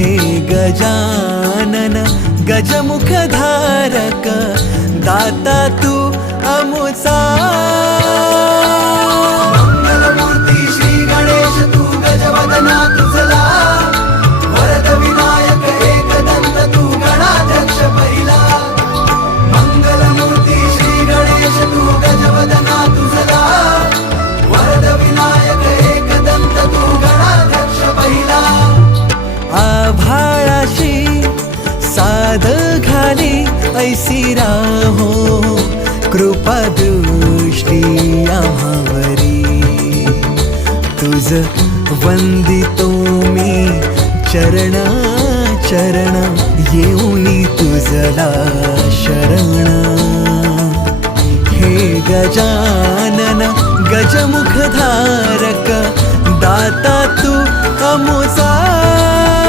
हे गजानन गजमुखधारक दाता तू अमुचा मंगलमूर्ती श्री गणेश तू गजवदना तुझला वरद विनायक एकदंत तू गणाध्यक्ष पहिला मंगलमूर्ती श्री गणेश तू गजवदना तुझला वरद विनायक एकदंत तू गणाध्यक्ष पहिला आभाळाशी साध घाली ऐसी राहो कृपा दृष्टी आम्हावरी तुझ वंदितो मी चरण चरण येऊनी तुझला शरण हे गजानन गजमुखधारक दाता तू अमुचा